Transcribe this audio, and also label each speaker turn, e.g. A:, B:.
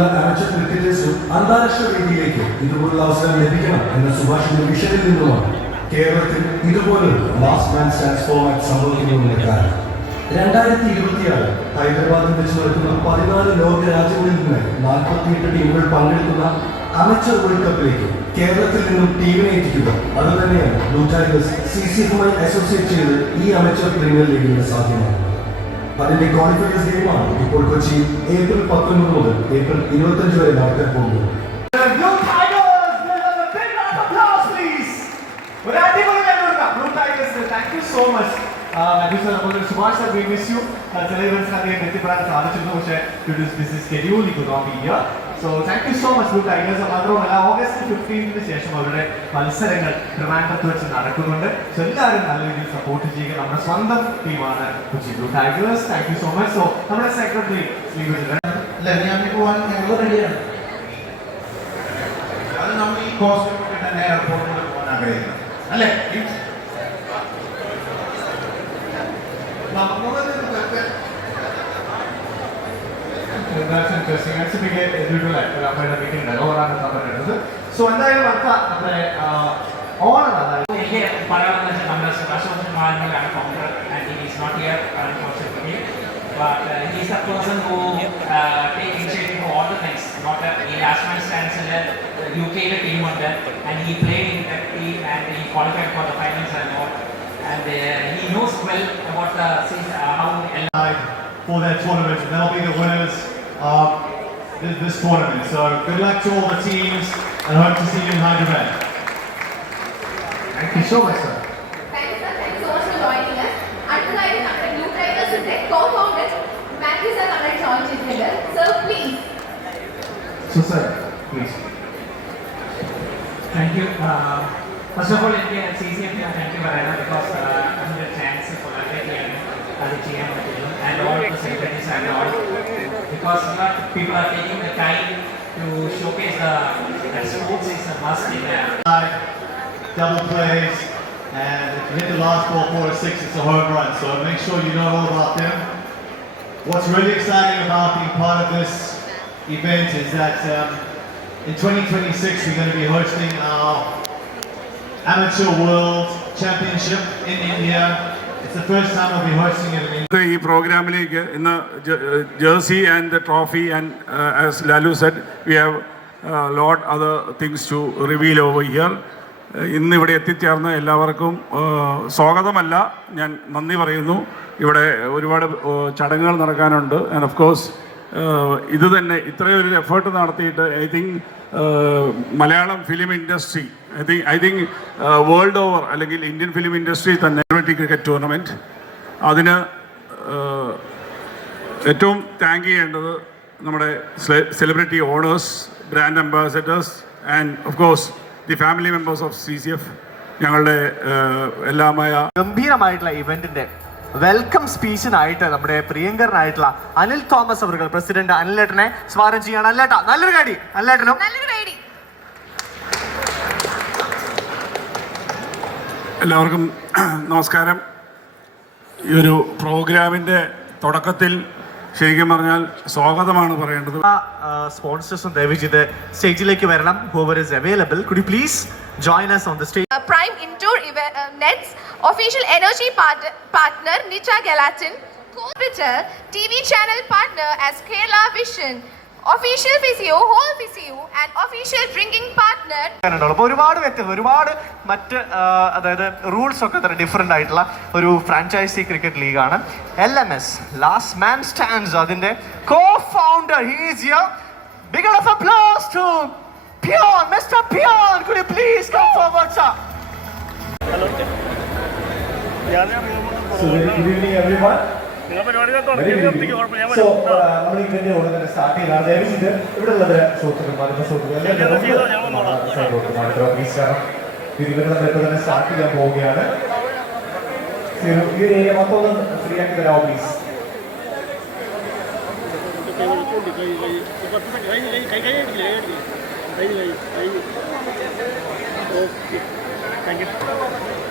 A: കഴിവുള്ള amateur ക്രിക്കറ്റേഴ്സും അന്താരാഷ്ട്ര വേദിയിലേക്ക് ഇതുപോലുള്ള അവസരം ലഭിക്കണം എന്ന സുഭാഷിന്റെ വിഷയത്തിൽ നിന്നുമാണ് കേരളത്തിൽ ഇതുപോലുള്ള ലാസ്റ്റ് മാൻ സ്റ്റാൻഡ്സ് ഫോമാറ്റ് സംഭവിക്കുന്നതിന്റെ കാരണം. രണ്ടായിരത്തി ഇരുപത്തിയാറ് ഹൈദരാബാദിൽ വെച്ച് നടക്കുന്ന പതിനാല് ലോക രാജ്യങ്ങളിൽ നിന്ന് നാൽപ്പത്തിയെട്ട് ടീമുകൾ പങ്കെടുക്കുന്ന അമച്ചർ വേൾഡ് കപ്പിലേക്ക് കേരളത്തിൽ നിന്നും ടീമിനെ എത്തിക്കുക. അത് തന്നെയാണ് ബ്ലൂ ടൈഗേഴ്സ് സി സി എഫുമായി അസോസിയേറ്റ് ചെയ്ത് ഈ അമച്ചർ പ്രീമിയർ ലീഗിന് സാധ്യമാകുന്നത് അതിന്റെ ക്വാളിഫയേഴ്സ് ഗെയിമാണ് ഇപ്പോൾ കൊച്ചി ഏപ്രിൽ പത്തൊൻപത് മുതൽ ഏപ്രിൽ ഇരുപത്തഞ്ച് വരെ നടക്കാൻ പോകുന്നത്
B: Blue Tigers, give them a big round of applause, please. ഒരു അടിപൊളി കണ്ടുകൊടുക്കാം Blue Tigers thank you so much അതുപോലെ Subhash sir we miss you ചില ഇവന്റ്സിന് അദ്ദേഹം എത്തിപ്പെടാൻ സാധിച്ചിരുന്നു പക്ഷേ due to busy schedule he could not be here so thank you so much blue tigers മാത്രമല്ല August ഫിഫ്റ്റീനിന് ശേഷം അവരുടെ മത്സരങ്ങൾ ട്രിവാൻഡ്രത്ത് വെച്ച് നടക്കുന്നുണ്ട്. സോ എല്ലാവരും നല്ല രീതിയിൽ സപ്പോർട്ട് ചെയ്യുക. നമ്മുടെ സ്വന്തം ടീമാണ് Kochi tigers thank you so much so നമ്മുടെ സെക്രട്ടറി
C: ലഗ്നാമിൽ പോകാൻ ഞങ്ങൾ റെഡിയാണ് അത് നമ്മൾ ഈ കോസ്റ്റ്യൂമൊക്കെ തന്നെ എയർപോർട്ടിൽ പോകാൻ ആഗ്രഹിക്കുന്നത്. അല്ലേ?
B: That's interesting. That's a big individual ഒരു അമ്മയുടെ മീറ്റിംഗ് ഉണ്ട് ഓറാണ് പറഞ്ഞിട്ടുള്ളത് സോ എന്തായാലും അടുത്ത നമ്മുടെ ഓണം അതായത്
D: എനിക്ക് പറയാമെന്ന് വെച്ചാൽ നമ്മുടെ Subhash മാറിനാണ് founder and he is not here unfortunately but he is the person who take initiative for all the things not ഈ നാഷണൽ സ്റ്റാൻഡ്സിൽ യു കെയിലെ ടീമുണ്ട് and he played in the team and he qualified for the finals and all and he knows well about the how
B: for their tournament and they'll be the winners Um, this tournament. So good luck to all the teams and hope to see you in Hyderabad. Thank you so much, sir.
E: Thanks, sir. So much for joining us. Sir please.
B: So sir, please.
D: Thank you. Uh, first of all, CCM thank you, Marana, because uh, because not people are taking the time to showcase the, the sports is a must in
B: there. Double plays, and if you hit the last ball four or six, it's a home run. So make sure you know all about them. What's really exciting about being part of this event is that um, in 2026 we're going to be hosting our Amateur World Championship in India
F: ഈ പ്രോഗ്രാമിലേക്ക് ഇന്ന് jersey and the trophy and as Lalu said we have lot other things to reveal over here ഇന്ന് ഇവിടെ എത്തിച്ചേർന്ന എല്ലാവർക്കും സ്വാഗതമല്ല. ഞാൻ നന്ദി പറയുന്നു. ഇവിടെ ഒരുപാട് ചടങ്ങുകൾ നടക്കാനുണ്ട്. ആൻഡ് ഓഫ് കോഴ്സ് ഇത് തന്നെ ഇത്രയും ഒരു എഫേർട്ട് നടത്തിയിട്ട് I think Malayalam film industry I think I think world over അല്ലെങ്കിൽ ഇന്ത്യൻ ഫിലിം ഇൻഡസ്ട്രി തന്നെ ക്രിക്കറ്റ് ടൂർണമെന്റ് അതിന് ഏറ്റവും താങ്ക് ചെയ്യേണ്ടത് നമ്മുടെ celebrity owners brand ambassadors and of course the family members of C C F ഞങ്ങളുടെ എല്ലാമായ
B: ഗംഭീരമായിട്ടുള്ള ഇവന്റിന്റെ വെൽക്കം സ്പീച്ചിനായിട്ട് നമ്മുടെ പ്രിയങ്കരനായിട്ടുള്ള അനിൽ തോമസ് അവർ പ്രസിഡന്റ് അനിലേട്ടനെ സ്വാഗതം ചെയ്യാണ്. അല്ലേട്ടാ നല്ലൊരു കാര്യം. അല്ലേട്ടനും
E: നല്ലൊരു റെഡി
F: എല്ലാവർക്കും നമസ്കാരം. ഈ ഒരു പ്രോഗ്രാമിന്റെ തുടക്കത്തിൽ ശരിക്കും പറഞ്ഞാൽ സ്വാഗതമാണ് പറയേണ്ടത്.
B: സ്പോൺസേഴ്സും ദയവ് ചെയ്ത് സ്റ്റേജിലേക്ക് വരണം. Whoever is available could you please join us on the stage
E: prime indoor nets official energy partner Nitta gelatin co-pitcher TV channel partner Kerala vision Vision, official physio whole physio and official drinking partner.
B: അങ്ങനെയുണ്ടല്ലോ. അപ്പോൾ ഒരുപാട് വ്യക്തി ഒരുപാട് മറ്റ് അതായത് rules ഒക്കെ തന്നെ different ആയിട്ടുള്ള ഒരു franchise cricket ലീഗാണ് L M S last man stands അതിന്റെ co founder he's here big of applause to Pion mister Pion could you please come forward sir so നമ്മൾ ഇതിന്റെ ഉടനെ തന്നെ സ്റ്റാർട്ട് ചെയ്താണ്. ദയവിച്ച് ഇവിടെ ഉള്ളത് സുഹൃത്തുക്കൾ മാധ്യമ സുഹൃത്തുക്കൾ ഇത് ഇവരുടെ ഇപ്പൊ തന്നെ സ്റ്റാർട്ട് ചെയ്യാൻ പോവുകയാണ്. ഈ ഒരു- ഏരിയ മൊത്തം ഒന്ന് ഫ്രീ ആക്കി തരാമോ പ്ലീസ്
G: ഓക്കെ താങ്ക് യു